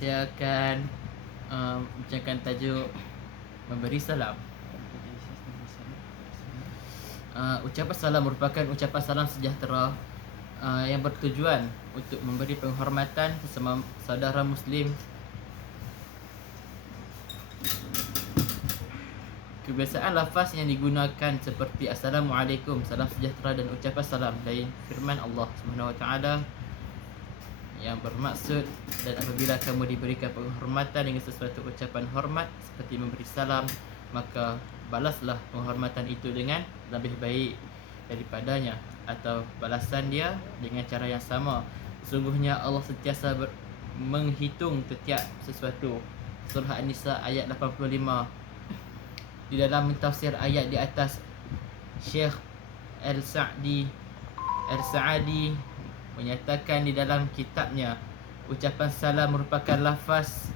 saya akan bincangkan tajuk memberi salam. Ucapan salam merupakan ucapan salam sejahtera yang bertujuan untuk memberi penghormatan sesama saudara Muslim. Kebiasaan lafaz yang digunakan seperti Assalamualaikum, salam sejahtera, dan ucapan salam dari firman Allah SWT yang bermaksud, dan apabila kamu diberikan penghormatan dengan sesuatu ucapan hormat seperti memberi salam, maka balaslah penghormatan itu dengan lebih baik daripadanya, atau balasan dia dengan cara yang sama. Sesungguhnya Allah sentiasa menghitung setiap sesuatu. Surah An-Nisa ayat 85. Di dalam mentafsir ayat di atas, Syekh Al-Sa'di menyatakan di dalam kitabnya, ucapan salam merupakan lafaz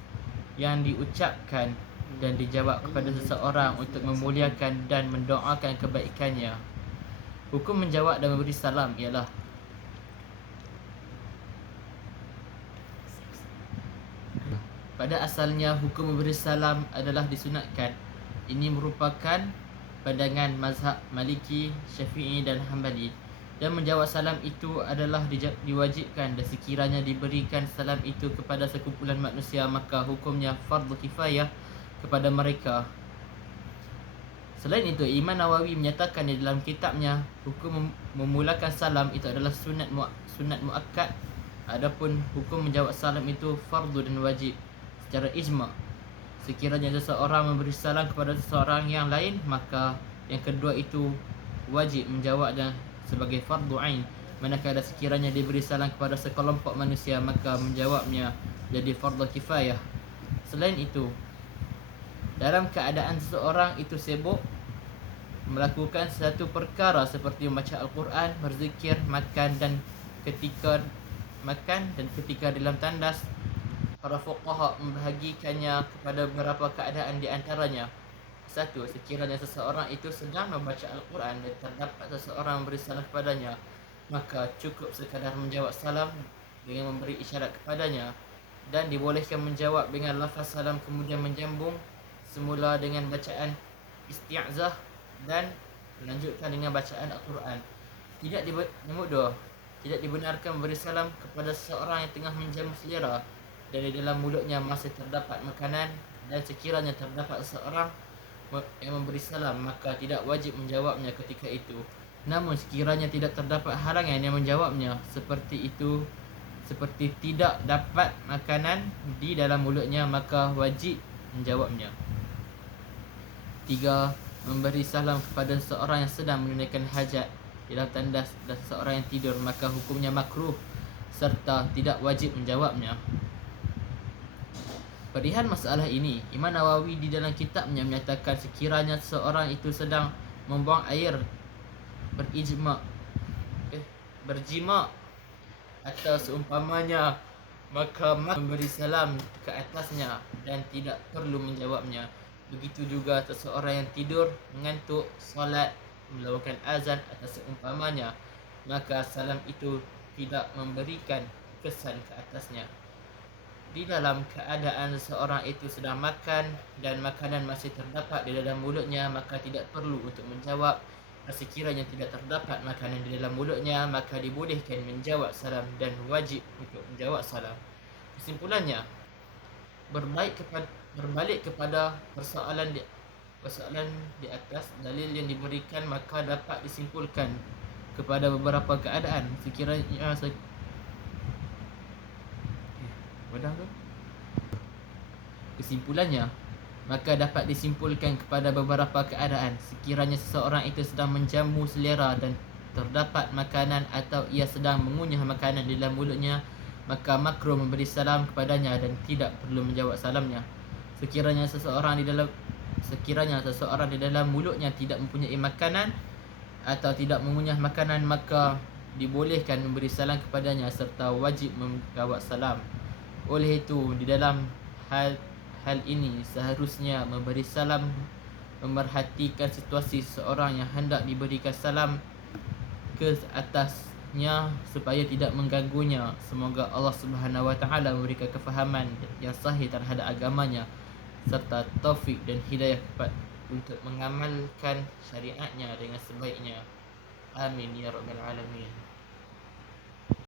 yang diucapkan dan dijawab kepada seseorang untuk memuliakan dan mendoakan kebaikannya. Hukum menjawab dan memberi salam ialah pada asalnya hukum memberi salam adalah disunatkan. Ini merupakan pandangan mazhab Maliki, Syafi'i dan Hanbali. Dan menjawab salam itu adalah diwajibkan, dan sekiranya diberikan salam itu kepada sekumpulan manusia, maka hukumnya fardu kifayah kepada mereka. Selain itu, Imam Nawawi menyatakan di dalam kitabnya, hukum memulakan salam itu adalah sunat muakkad. Adapun hukum menjawab salam itu fardu dan wajib secara ijma'. Sekiranya seseorang memberi salam kepada seseorang yang lain, maka yang kedua itu wajib menjawabnya sebagai fardu ain. Manakala sekiranya diberi salam kepada sekelompok manusia, maka menjawabnya jadi fardu kifayah. Selain itu, dalam keadaan seseorang itu sibuk melakukan satu perkara seperti membaca Al-Quran, berzikir, makan dan ketika dalam tandas, para fuqaha membahagikannya kepada beberapa keadaan di antaranya. 1. Sekiranya seseorang itu sedang membaca Al-Quran dan terdapat seseorang memberi salam kepadanya, maka cukup sekadar menjawab salam dengan memberi isyarat kepadanya, dan dibolehkan menjawab dengan lafaz salam kemudian menyambung semula dengan bacaan isti'azah dan melanjutkan dengan bacaan Al-Quran. Nombor 2. Tidak dibenarkan memberi salam kepada seseorang yang tengah menjamu selera dan di dalam mulutnya masih terdapat makanan, dan sekiranya terdapat seseorang yang memberi salam, maka tidak wajib menjawabnya ketika itu. Namun sekiranya tidak terdapat halangan yang menjawabnya seperti tidak dapat makanan di dalam mulutnya, maka wajib menjawabnya. 3. Memberi salam kepada seseorang yang sedang menunaikan hajat di dalam tandas dan seseorang yang tidur, maka hukumnya makruh serta tidak wajib menjawabnya. Perihan masalah ini, Imam Nawawi di dalam kitabnya menyatakan sekiranya seseorang itu sedang membuang air, berjima atau seumpamanya, maka memberi salam ke atasnya dan tidak perlu menjawabnya. Begitu juga seseorang yang tidur, mengantuk, solat, melakukan azan atau seumpamanya, maka salam itu tidak memberikan kesan ke atasnya. Di dalam keadaan seseorang itu sedang makan dan makanan masih terdapat di dalam mulutnya, maka tidak perlu untuk menjawab. Sekiranya tidak terdapat makanan di dalam mulutnya, maka dibolehkan menjawab salam dan wajib untuk menjawab salam. Kesimpulannya, berbalik kepada persoalan di atas, dalil yang diberikan maka dapat disimpulkan kepada beberapa keadaan. Kesimpulannya, maka dapat disimpulkan kepada beberapa keadaan. Sekiranya seseorang itu sedang menjamu selera dan terdapat makanan atau ia sedang mengunyah makanan di dalam mulutnya, maka makruh memberi salam kepadanya dan tidak perlu menjawab salamnya. Sekiranya seseorang di dalam mulutnya tidak mempunyai makanan atau tidak mengunyah makanan, maka dibolehkan memberi salam kepadanya serta wajib menjawab salam. Oleh itu, di dalam hal ini seharusnya memberi salam memerhatikan situasi seseorang yang hendak diberikan salam ke atas nya supaya tidak mengganggunya. Semoga Allah Subhanahu wa taala memberikan kefahaman yang sahih terhadap agamanya serta taufik dan hidayah untuk mengamalkan syariatnya dengan sebaiknya. Amin ya rabbal alamin.